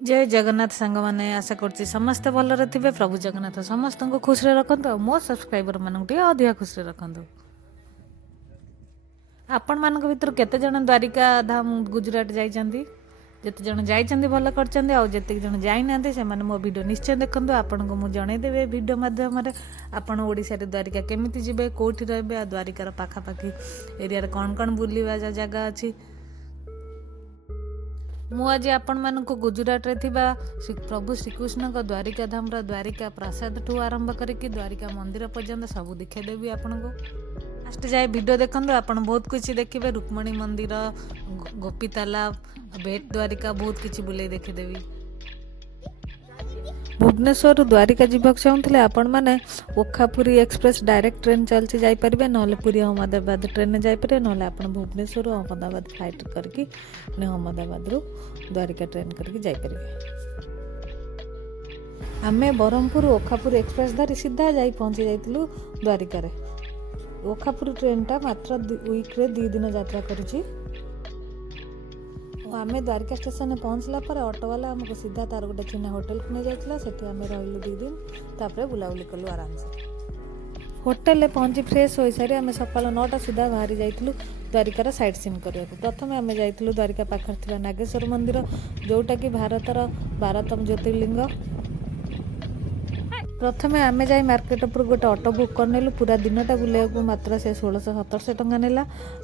जय जगन्नाथ सांग मैंने आशा करছি ସମସ୍ତେ ଭଲରେ ଥିବେ। ପ୍ରଭୁ ଜଗନ୍ନାଥ ସମସ୍ତଙ୍କୁ ଖୁସିରେ ରଖନ୍ତୁ ଆଉ ମୋ ସବସ୍କ୍ରାଇବର ମାନଙ୍କୁ ଟିକେ ଅଧିକା ଖୁସିରେ ରଖନ୍ତୁ। ଆପଣମାନଙ୍କ ଭିତରୁ କେତେ ଜଣ ଦ୍ୱାରିକା ଧାମ ଗୁଜୁରାଟ ଯାଇଛନ୍ତି? ଯେତେ ଜଣ ଯାଇଛନ୍ତି ଭଲ କରିଛନ୍ତି, ଆଉ ଯେତିକି ଜଣ ଯାଇନାହାନ୍ତି ସେମାନେ ମୋ ଭିଡ଼ିଓ ନିଶ୍ଚୟ ଦେଖନ୍ତୁ। ଆପଣଙ୍କୁ ମୁଁ ଜଣେଇଦେବି ଏ ଭିଡ଼ିଓ ମାଧ୍ୟମରେ ଆପଣ ଓଡ଼ିଶାରେ ଦ୍ୱାରିକା କେମିତି ଯିବେ, କେଉଁଠି ରହିବେ, ଆଉ ଦ୍ୱାରିକାର ପାଖାପାଖି ଏରିଆରେ କ'ଣ କ'ଣ ବୁଲିବା ଜାଗା ଅଛି। ମୁଁ ଆଜି ଆପଣମାନଙ୍କୁ ଗୁଜୁରାଟରେ ଥିବା ପ୍ରଭୁ ଶ୍ରୀକୃଷ୍ଣଙ୍କ ଦ୍ୱାରିକା ଧାମର ଦ୍ୱାରିକା ପ୍ରାସାଦଠୁ ଆରମ୍ଭ କରିକି ଦ୍ୱାରିକା ମନ୍ଦିର ପର୍ଯ୍ୟନ୍ତ ସବୁ ଦେଖାଇଦେବି ଆପଣଙ୍କୁ। ଲାଷ୍ଟ ଯାଏ ଭିଡ଼ିଓ ଦେଖନ୍ତୁ, ଆପଣ ବହୁତ କିଛି ଦେଖିବେ। ରୁକ୍ମଣୀ ମନ୍ଦିର, ଗୋପୀ ତାଲାବ, ବେଟ ଦ୍ୱାରିକା ବହୁତ କିଛି ବୁଲେଇ ଦେଖିଦେବି। ଭୁବନେଶ୍ୱରରୁ ଦ୍ୱାରିକା ଯିବାକୁ ଚାହୁଁଥିଲେ ଆପଣମାନେ Okha Puri express direct train ଚାଲିଛି ଯାଇପାରିବେ, ନହେଲେ ପୁରୀ ଅହମ୍ମଦାବାଦ ଟ୍ରେନ୍ରେ ଯାଇପାରିବେ, ନହେଲେ ଆପଣ ଭୁବନେଶ୍ୱରରୁ ଅହମ୍ମଦାବାଦ ଫ୍ଲାଇଟ୍ କରିକି ଅହମ୍ମଦାବାଦରୁ ଦ୍ୱାରିକା ଟ୍ରେନ୍ କରିକି ଯାଇପାରିବେ। ଆମେ ବ୍ରହ୍ମପୁର ଓଖାପୁର ଏକ୍ସପ୍ରେସ୍ ଧରି ସିଧା ଯାଇ ପହଞ୍ଚି ଯାଇଥିଲୁ ଦ୍ୱାରିକାରେ। ଓଖାପୁର ଟ୍ରେନ୍ଟା ମାତ୍ର ୱିକ୍ରେ 2 ଦିନ ଯାତ୍ରା କରୁଛି। ଆମେ ଦ୍ୱାରିକା ଷ୍ଟେସନରେ ପହଞ୍ଚିଲା ପରେ ଅଟୋବାଲା ଆମକୁ ସିଧା ତାର ଗୋଟେ ଚିହ୍ନା ହୋଟେଲକୁ ନେଇଯାଇଥିଲା। ସେଠି ଆମେ ରହିଲୁ 2 ଦିନ, ତାପରେ ବୁଲାବୁଲି କଲୁ ଆରାମସେ। ହୋଟେଲରେ ପହଞ୍ଚି ଫ୍ରେଶ୍ ହୋଇସାରି ଆମେ ସକାଳ 9ଟା ସୁଦ୍ଧା ବାହାରି ଯାଇଥିଲୁ ଦ୍ୱାରିକାର ସାଇଟ୍ ସିନ୍ କରିବାକୁ। ପ୍ରଥମେ ଆମେ ଯାଇଥିଲୁ ଦ୍ୱାରିକା ପାଖରେ ଥିବା ନାଗେଶ୍ୱର ମନ୍ଦିର, ଯେଉଁଟାକି ଭାରତର 12ତମ ଜ୍ୟୋତିର୍ଲିଙ୍ଗ। ପ୍ରଥମେ ଆମେ ଯାଇ ମାର୍କେଟ ଉପରୁ ଗୋଟେ ଅଟୋ ବୁକ୍ କରିନେଲୁ। ପୁରା ଦିନଟା ବୁଲିବାକୁ ମାତ୍ର ସେ 1600-1700 ଟଙ୍କା ନେଲା।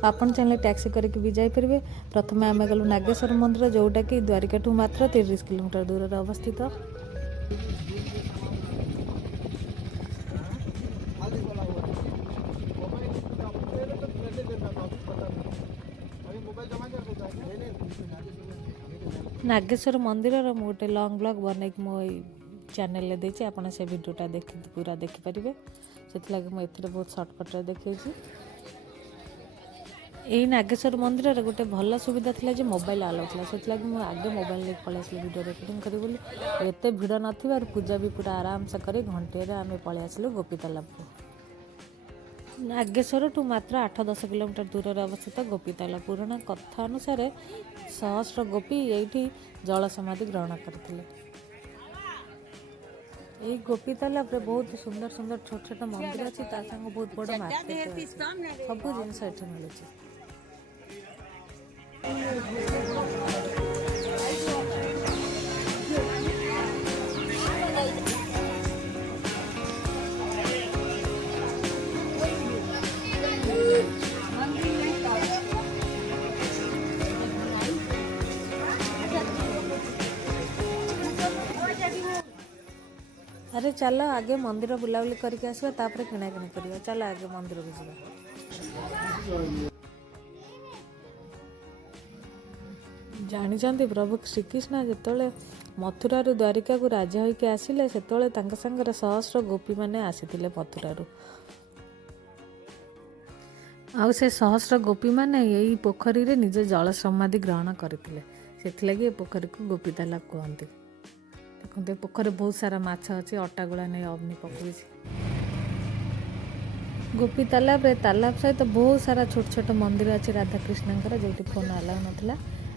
ଆପଣ ଚାହିଁଲେ ଟ୍ୟାକ୍ସି କରିକି ବି ଯାଇପାରିବେ। ପ୍ରଥମେ ଆମେ ଗଲୁ ନାଗେଶ୍ୱର ମନ୍ଦିର, ଯେଉଁଟାକି ଦ୍ୱାରିକାଠୁ ମାତ୍ର 30 କିଲୋମିଟର ଦୂରରେ ଅବସ୍ଥିତ। ନାଗେଶ୍ୱର ମନ୍ଦିରର ମୁଁ ଗୋଟେ ଲଙ୍ଗ୍ ବ୍ଲଗ୍ ବନେଇକି ମୋ ଏଇ ଚ୍ୟାନେଲରେ ଦେଇଛି, ଆପଣ ସେ ଭିଡ଼ିଓଟା ପୁରା ଦେଖିପାରିବେ। ସେଥିଲାଗି ମୁଁ ଏଥିରେ ବହୁତ ସର୍ଟକଟ୍ରେ ଦେଖେଇଛି। ଏଇ ନାଗେଶ୍ୱର ମନ୍ଦିରରେ ଗୋଟେ ଭଲ ସୁବିଧା ଥିଲା ଯେ ମୋବାଇଲ ଆଲାଉ ଥିଲା, ସେଥିଲାଗି ମୁଁ ଆଗେ ମୋବାଇଲ ନେଇକି ପଳେଇ ଆସିଲି ଭିଡ଼ିଓ ରେକର୍ଡ଼ିଂ କରିବି ବୋଲି। ଏତେ ଭିଡ଼ ନଥିବାରୁ ପୂଜା ବି ପୁରା ଆରାମସେ କରି ଘଣ୍ଟିଆରେ ଆମେ ପଳେଇ ଆସିଲୁ ଗୋପୀ ତାଲାବକୁ। ନାଗେଶ୍ୱରଠୁ ମାତ୍ର 8-10 କିଲୋମିଟର ଦୂରରେ ଅବସ୍ଥିତ ଗୋପୀ ତାଲାବ। ପୁରୁଣା କଥା ଅନୁସାରେ ସହସ୍ର ଗୋପୀ ଏଇଠି ଜଳ ସମାଧି ଗ୍ରହଣ କରିଥିଲେ। ଏଇ ଗୋପୀ ତାଲାବରେ ବହୁତ ସୁନ୍ଦର ସୁନ୍ଦର ଛୋଟ ଛୋଟ ମନ୍ଦିର ଅଛି, ତା ସାଙ୍ଗେ ବହୁତ ବଡ଼ ମାର୍କେଟ ଅଛି। ସବୁ ଜିନିଷ ଏଠି ମିଳୁଛି। अरे चल आगे मंदिर बुलाबुली करके आसवा, तापर किणाकिणी करवा। चल आगे मंदिर को ଯିବା। ଜାଣିଛନ୍ତି ପ୍ରଭୁ ଶ୍ରୀକୃଷ୍ଣ ଯେତେବେଳେ ମଥୁରାରୁ ଦ୍ୱାରିକାକୁ ରାଜା ହୋଇକି ଆସିଲେ, ସେତେବେଳେ ତାଙ୍କ ସାଙ୍ଗରେ ସହସ୍ର ଗୋପୀମାନେ ଆସିଥିଲେ ମଥୁରାରୁ। ଆଉ ସେ ସହସ୍ର ଗୋପୀମାନେ ଏଇ ପୋଖରୀରେ ନିଜ ଜଳ ସମାଧି ଗ୍ରହଣ କରିଥିଲେ, ସେଥିଲାଗି ଏ ପୋଖରୀକୁ ଗୋପୀ ତାଲାବ କୁହନ୍ତି। ଦେଖନ୍ତୁ ଏ ପୋଖରୀରେ ବହୁତ ସାରା ମାଛ ଅଛି, ଅଟା ଗୁଳା ନେଇ ଅଗ୍ନି ପକାଇଛି। ଗୋପୀ ତାଲାବରେ ତାଲାବ ସହିତ ବହୁତ ସାରା ଛୋଟ ଛୋଟ ମନ୍ଦିର ଅଛି ରାଧାକୃଷ୍ଣଙ୍କର, ଯେଉଁଠି ଫୋନ୍ ଆଲାଉ ନଥିଲା।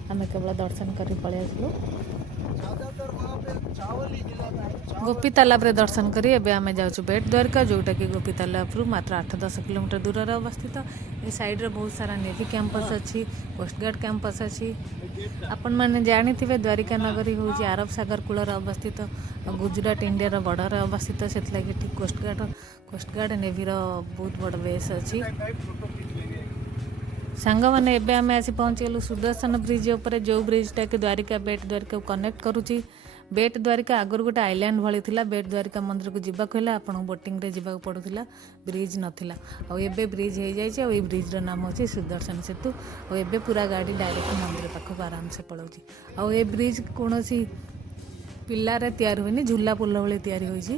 ଆମେ କେବଳ ଦର୍ଶନ କରି ପଳେଇ ଆସିଲୁ। ଗୋପୀ ତାଲାବରେ ଦର୍ଶନ କରି ଏବେ ଆମେ ଯାଉଛୁ ବେଟ ଦ୍ୱାରିକା, ଯେଉଁଟାକି ଗୋପୀ ତାଲାବରୁ ମାତ୍ର 8-10 କିଲୋମିଟର ଦୂରରେ ଅବସ୍ଥିତ। ଏ ସାଇଡ଼୍ରେ ବହୁତ ସାରା ନେଭି କ୍ୟାମ୍ପସ୍ ଅଛି, କୋଷ୍ଟଗାର୍ଡ଼ କ୍ୟାମ୍ପସ୍ ଅଛି। ଆପଣମାନେ ଜାଣିଥିବେ ଦ୍ୱାରିକା ନଗରୀ ହେଉଛି ଆରବ ସାଗର କୂଳରେ ଅବସ୍ଥିତ, ଗୁଜୁରାଟ ଇଣ୍ଡିଆର ବର୍ଡ଼ରରେ ଅବସ୍ଥିତ। ସେଥିଲାଗି ଏଠି କୋଷ୍ଟଗାର୍ଡ଼ ନେଭିର ବହୁତ ବଡ଼ ବେସ୍ ଅଛି। ସାଙ୍ଗମାନେ ଏବେ ଆମେ ଆସି ପହଞ୍ଚିଗଲୁ ସୁଦର୍ଶନ ବ୍ରିଜ୍ ଉପରେ, ଯେଉଁ ବ୍ରିଜ୍ଟା କି ଦ୍ୱାରିକା ବେଟ ଦ୍ୱାରିକାକୁ କନେକ୍ଟ କରୁଛି। ବେଟ ଦ୍ୱାରିକା ଆଗରୁ ଗୋଟେ ଆଇଲ୍ୟାଣ୍ଡ ଭଳି ଥିଲା। ବେଟ ଦ୍ୱାରିକା ମନ୍ଦିରକୁ ଯିବାକୁ ହେଲେ ଆପଣଙ୍କୁ ବୋଟିଂରେ ଯିବାକୁ ପଡ଼ୁଥିଲା, ବ୍ରିଜ୍ ନଥିଲା। ଆଉ ଏବେ ବ୍ରିଜ୍ ହେଇଯାଇଛି, ଆଉ ଏଇ ବ୍ରିଜ୍ର ନାମ ହେଉଛି ସୁଦର୍ଶନ ସେତୁ। ଆଉ ଏବେ ପୁରା ଗାଡ଼ି ଡାଇରେକ୍ଟ ମନ୍ଦିର ପାଖକୁ ଆରାମସେ ପଳାଉଛି। ଆଉ ଏ ବ୍ରିଜ୍ କୌଣସି ପିଲାରେ ତିଆରି ହୋଇନି, ଝୁଲା ପୋଲ ଭଳି ତିଆରି ହୋଇଛି।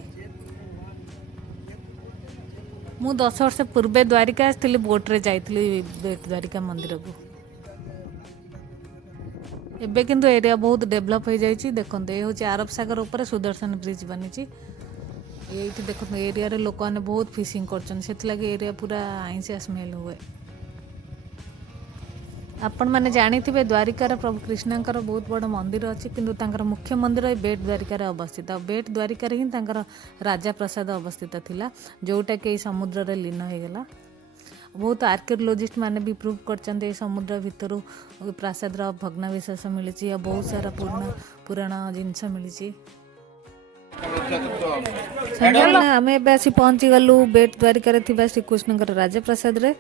ମୁଁ 10 ବର୍ଷ ପୂର୍ବେ ଦ୍ୱାରିକା ଆସିଥିଲି, ବୋଟ୍ରେ ଯାଇଥିଲି ବେଟ ଦ୍ୱାରିକା ମନ୍ଦିରକୁ। ଏବେ କିନ୍ତୁ ଏରିଆ ବହୁତ ଡେଭଲପ୍ ହୋଇଯାଇଛି। ଦେଖନ୍ତୁ ଏ ହେଉଛି ଆରବ ସାଗର ଉପରେ ସୁଦର୍ଶନ ବ୍ରିଜ୍ ବନିଛି। ଏଇଠି ଦେଖନ୍ତୁ ଏରିଆରେ ଲୋକମାନେ ବହୁତ ଫିସିଂ କରୁଛନ୍ତି, ସେଥିଲାଗି ଏରିଆ ପୁରା ଆଇଁଷିଆ ସ୍ମେଲ୍ ହୁଏ। आपण मैंने जानिथिबे द्वारिकार प्रभु कृष्णकर बहुत बड़ मंदिर अच्छी किंतु तांकर मुख्य मंदिर बेट द्वारिकार अवस्थित बेट द्वारिकार ही तांकर राजा प्रसाद अवस्थित थिला जोटा कि समुद्र रे लीन हो गला। बहुत आर्कियोलोजिस्ट मैंने भी प्रूव कर समुद्र भितर प्रासाद भग्नावशेष मिली बहुत सारा पुराना जिनस मिली। आम एस पहुँची गलु बेट द्वारिकार श्रीकृष्ण राजा प्रसाद रे।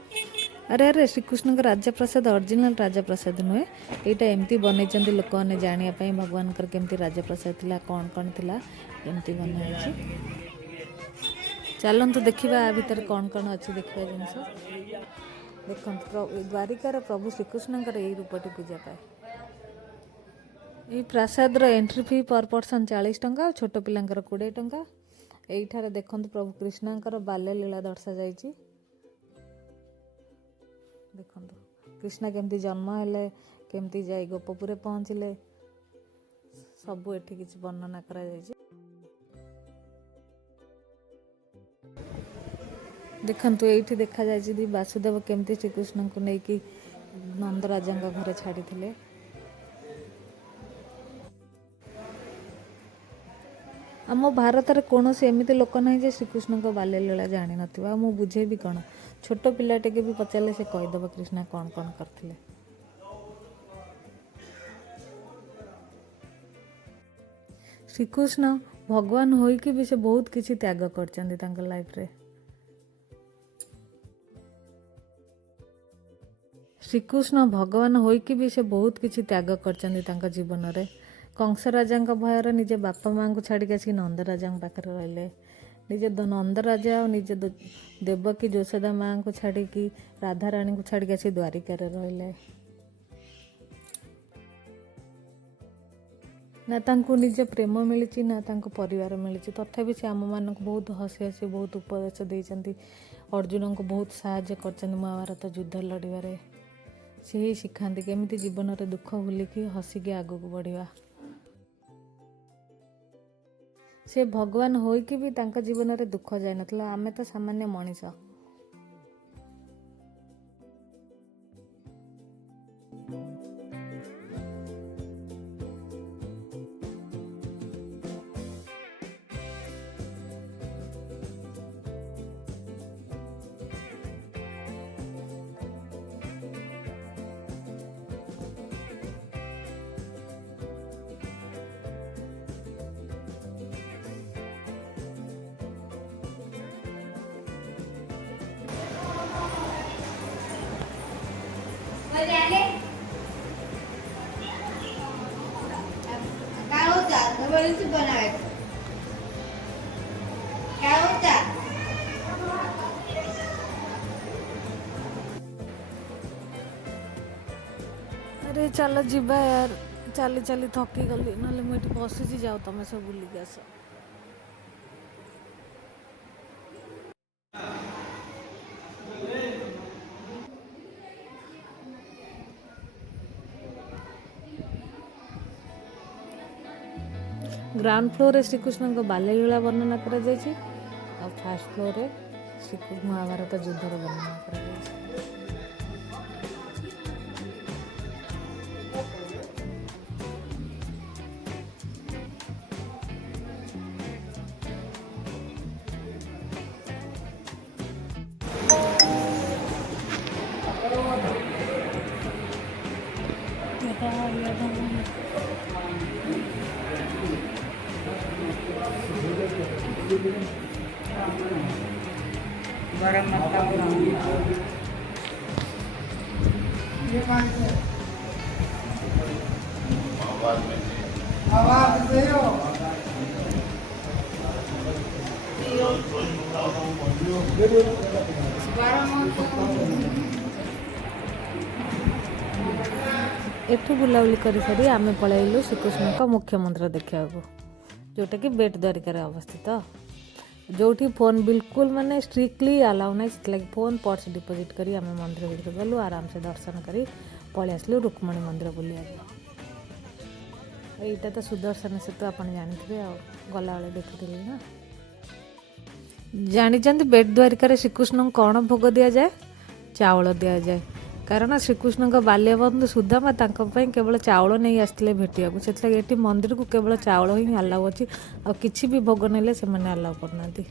अरे अरे श्रीकृष्ण राजा प्रसाद ओरिजिनल राजा प्रसाद नुहे यहाँ एमती बनई लोक मैंने जानापी भगवान केमती राजा प्रसाद थिला कौन कौन थिला एमती बनाई। चलतु देखा आ भितर कौन कौन अच्छी देखा जिनस देखो द्वारिकार प्रभु श्रीकृष्ण यही रूपटी पूजा पाए। ये प्रासाद एंट्री फी पर पर्सन 40 टंका छोट पिलांकर 20 टंका। यहीठार देखो प्रभु कृष्णकर बाल्य लीला दर्शा जाइए। देखो कृष्ण केमती जन्म हेले केमती जाई गोपपुरे पहुँचले सबू एठी किछि वर्णना करा जाइए। देखंतु एठी देखा जाइए वासुदेव केमती श्रीकृष्ण को लेकिन नंदराजा घरे छाड़ी थिले। आम भारत में कौन से एमती लोक ना जे श्रीकृष्ण को बाल्य लीला जानी नथिबा मु बुझे भी कौन छोट पिलाटे के भी पचारे से कहीदेव कृष्ण कौन कौन करथिले। श्रीकृष्ण भगवान होइकी भी से बहुत किसी त्याग करचंदी तांकर लाइफ रे। श्रीकृष्ण भगवान होइकी भी से बहुत किसी त्याग करचंदी तांकर जीवन रे। कंस राजा भयर निजे बापा माँ को छाड़ी आसिक नंद राजा पाखे रहिले निजे नंद राजा और निजे देवकी यशोदा माँ को छाड़ी राधा रानी को छाड़ी आसिक द्वारिकार रहिले ना तांको निजे प्रेम मिली ना तांको परिवार मिली तथापि से आम मान बहुत हसी हसी बहुत उपदेश देइचंती अर्जुन को बहुत साहाय्य करचंती महाभारत युद्ध लड़िबारे। से ही शिखाती केमिति जीवन में दुख भूलिकी हसिकी आगू बढ़िया। से भगवान होइकी भी तांका जीवन में दुख जाए नथला आमे तो सामान्य मनीष। काय होता खबरच बनायत काय होता। अरे चल जीवा यार चली चली थकी गली ना मुझे बसी जाओ तुम सब बुलिक आस। ग्राउंड फ्लोर रे श्रीकृष्ण को बाल्य लीला वर्णना करा जायछि और फर्स्ट फ्लोर रे श्रीकृष्ण महाभारत युद्धर वर्णना करा जायछि। गरम मसाला आवाज दे एठू बुलाबुली कर सारी आम पलैलु श्रीकृष्ण का मुख्य मंदिर देखा जोटा कि बेट द्वारिकार अवस्थित जो फोन बिल्कुल माने स्ट्रिक्टली अलाउ ना फोन पर्स डिपोजिट करी आम मंदिर भीतर गलु आराम से दर्शन करी पलि आसलु रुक्मणी मंदिर बुलिया। यहीटा तो सुदर्शन सेतु आप जानते गला बेले देखुली ना जानी बेट द्वारिकार श्रीकृष्ण को कौन भोग दि जाए चावल दि जाए କାରଣ ଶ୍ରୀକୃଷ୍ଣଙ୍କ ବାଲ୍ୟବନ୍ଧୁ ସୁଦାମା ତାଙ୍କ ପାଇଁ କେବଳ ଚାଉଳ ନେଇ ଆସିଥିଲେ ଭେଟିବାକୁ। ସେଥିଲାଗି ଏଠି ମନ୍ଦିରକୁ କେବଳ ଚାଉଳ ହିଁ ଆଲାଉ ଅଛି, ଆଉ କିଛି ବି ଭୋଗ ନେଲେ ସେମାନେ ଆଲାଉ କରୁନାହାନ୍ତି।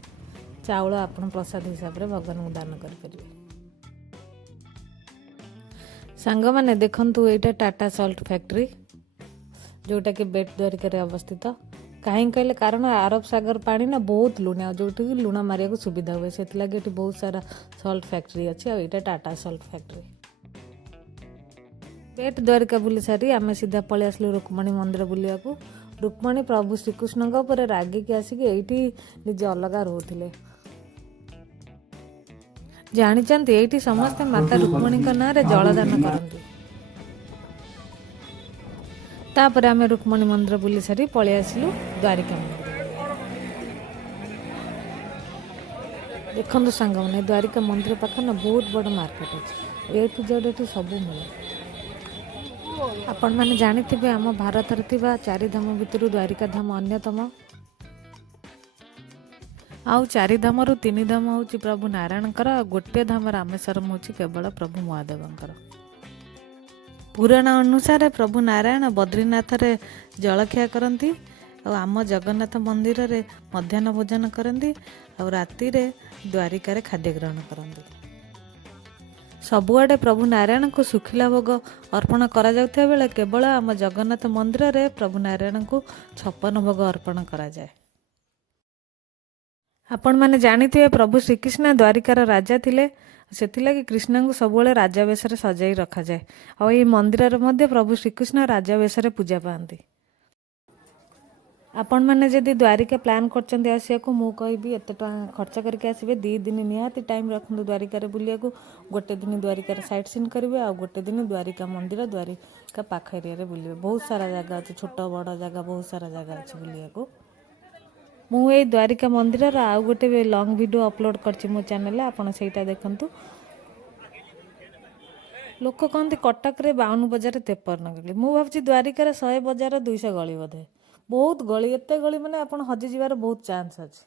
ଚାଉଳ ଆପଣ ପ୍ରସାଦ ହିସାବରେ ଭଗବାନଙ୍କୁ ଦାନ କରିପାରିବେ। ସାଙ୍ଗମାନେ ଦେଖନ୍ତୁ, ଏଇଟା ଟାଟା ସଲ୍ଟ ଫ୍ୟାକ୍ଟ୍ରି, ଯେଉଁଟାକି ବେଟ ଦ୍ୱାରିକାରେ ଅବସ୍ଥିତ। କାହିଁକି କହିଲେ, କାରଣ ଆରବ ସାଗର ପାଣି ନା ବହୁତ ଲୁଣିଆ, ଯେଉଁଠିକି ଲୁଣ ମାରିବାକୁ ସୁବିଧା ହୁଏ। ସେଥିଲାଗି ଏଠି ବହୁତ ସାରା ସଲ୍ଟ ଫ୍ୟାକ୍ଟ୍ରି ଅଛି, ଆଉ ଏଇଟା ଟାଟା ସଲ୍ଟ ଫ୍ୟାକ୍ଟ୍ରି। ବେଟ ଦ୍ୱାରିକା ବୁଲି ସାରି ଆମେ ସିଧା ପଳେଇ ଆସିଲୁ ରୁକ୍ମଣୀ ମନ୍ଦିର ବୁଲିବାକୁ। ରୁକ୍ମଣୀ ପ୍ରଭୁ ଶ୍ରୀକୃଷ୍ଣଙ୍କ ଉପରେ ରାଗିକି ଆସିକି ଏଇଠି ନିଜେ ଅଲଗା ରହୁଥିଲେ। ଜାଣିଛନ୍ତି, ଏଇଠି ସମସ୍ତେ ମାତା ରୁକ୍ମଣୀଙ୍କ ନାଁରେ ଜଳଦାନ କରନ୍ତି। ତାପରେ ଆମେ ରୁକ୍ମଣୀ ମନ୍ଦିର ବୁଲି ସାରି ପଳେଇ ଆସିଲୁ ଦ୍ୱାରିକା ମନ୍ଦିର। ଦେଖନ୍ତୁ ସାଙ୍ଗମାନେ, ଦ୍ୱାରିକା ମନ୍ଦିର ପାଖରେ ନା ବହୁତ ବଡ଼ ମାର୍କେଟ ଅଛି। ଏଠୁ ଜେଡ୍ ଏଠି ସବୁ ମିଳେ। ଆପଣମାନେ ଜାଣିଥିବେ, ଆମ ଭାରତରେ ଥିବା 4 ଧାମ ଭିତରୁ ଦ୍ୱାରିକା ଧାମ ଅନ୍ୟତମ। ଆଉ 4 ଧାମରୁ 3 ଧାମ ହେଉଛି ପ୍ରଭୁ ନାରାୟଣଙ୍କର, ଆଉ ଗୋଟିଏ ଧାମ ରାମେଶ୍ୱରମ ହେଉଛି କେବଳ ପ୍ରଭୁ ମହାଦେବଙ୍କର। ପୁରାଣ ଅନୁସାରେ ପ୍ରଭୁ ନାରାୟଣ ବଦ୍ରିନାଥରେ ଜଳଖିଆ କରନ୍ତି, ଆଉ ଆମ ଜଗନ୍ନାଥ ମନ୍ଦିରରେ ମଧ୍ୟାହ୍ନ ଭୋଜନ କରନ୍ତି, ଆଉ ରାତିରେ ଦ୍ୱାରିକାରେ ଖାଦ୍ୟ ଗ୍ରହଣ କରନ୍ତି। ସବୁଆଡ଼େ ପ୍ରଭୁ ନାରାୟଣଙ୍କୁ ଶୁଖିଲା ଭୋଗ ଅର୍ପଣ କରାଯାଉଥିବା ବେଳେ କେବଳ ଆମ ଜଗନ୍ନାଥ ମନ୍ଦିରରେ ପ୍ରଭୁ ନାରାୟଣଙ୍କୁ 56 ଭୋଗ ଅର୍ପଣ କରାଯାଏ। ଆପଣମାନେ ଜାଣିଥିବେ, ପ୍ରଭୁ ଶ୍ରୀକୃଷ୍ଣ ଦ୍ୱାରିକାର ରାଜା ଥିଲେ। ସେଥିଲାଗି କୃଷ୍ଣଙ୍କୁ ସବୁବେଳେ ରାଜା ବେଶରେ ସଜାଇ ରଖାଯାଏ, ଆଉ ଏହି ମନ୍ଦିରରେ ମଧ୍ୟ ପ୍ରଭୁ ଶ୍ରୀକୃଷ୍ଣ ରାଜା ବେଶରେ ପୂଜା ପାଆନ୍ତି। ଆପଣମାନେ ଯଦି ଦ୍ୱାରିକା ପ୍ଲାନ୍ କରୁଛନ୍ତି ଆସିବାକୁ, ମୁଁ କହିବି ଏତେ ଟଙ୍କା ଖର୍ଚ୍ଚ କରିକି ଆସିବେ। 2 ଦିନ ନିହାତି ଟାଇମ୍ ରଖନ୍ତୁ ଦ୍ୱାରିକାରେ ବୁଲିବାକୁ। ଗୋଟେ ଦିନ ଦ୍ୱାରିକାରେ ସାଇଟ୍ ସିନ୍ କରିବେ, ଆଉ ଗୋଟେ ଦିନ ଦ୍ୱାରିକା ମନ୍ଦିର, ଦ୍ୱାରିକା ପାଖ ଏରିଆରେ ବୁଲିବେ। ବହୁତ ସାରା ଜାଗା ଅଛି, ଛୋଟ ବଡ଼ ଜାଗା ବହୁତ ସାରା ଜାଗା ଅଛି ବୁଲିବାକୁ। ମୁଁ ଏଇ ଦ୍ୱାରିକା ମନ୍ଦିରର ଆଉ ଗୋଟେ ଲଙ୍ଗ୍ ଭିଡ଼ିଓ ଅପଲୋଡ଼ କରିଛି ମୋ ଚ୍ୟାନେଲରେ, ଆପଣ ସେଇଟା ଦେଖନ୍ତୁ। ଲୋକ କହନ୍ତି କଟକରେ 52 ବଜାର 53 ଗଳି। ମୁଁ ଭାବୁଛି ଦ୍ୱାରିକାରେ 100 ବଜାର 200 ଗଳି ବୋଧେ। ବହୁତ ଗଳି, ଏତେ ଗଳି ମାନେ ଆପଣ ହଜିଯିବାର ବହୁତ ଚାନ୍ସ ଅଛି।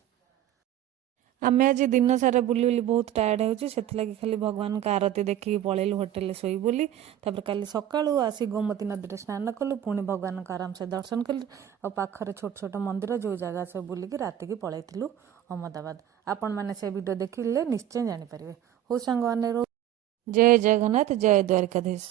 ଆମେ ଆଜି ଦିନ ସାରା ବୁଲି ବୁଲି ବହୁତ ଟାୟାର୍ଡ଼ ହେଉଛି, ସେଥିଲାଗି ଖାଲି ଭଗବାନଙ୍କ ଆରତି ଦେଖିକି ପଳେଇଲୁ ହୋଟେଲରେ ଶୋଇ ବୋଲି। ତାପରେ କାଲି ସକାଳୁ ଆସି ଗୋମତୀ ନଦୀରେ ସ୍ନାନ କଲୁ, ପୁଣି ଭଗବାନଙ୍କ ଆରାମସେ ଦର୍ଶନ କଲୁ, ଆଉ ପାଖରେ ଛୋଟ ଛୋଟ ମନ୍ଦିର ଯେଉଁ ଜାଗା ସବୁ ବୁଲିକି ରାତିକି ପଳେଇଥିଲୁ ଅହମ୍ମଦାବାଦ। ଆପଣମାନେ ସେ ଭିଡ଼ିଓ ଦେଖିଲେ ନିଶ୍ଚୟ ଜାଣିପାରିବେ। ହଉ ସାଙ୍ଗମାନେ, ଜୟ ଜଗନ୍ନାଥ, ଜୟ ଦ୍ୱାରିକାଧୀଶ।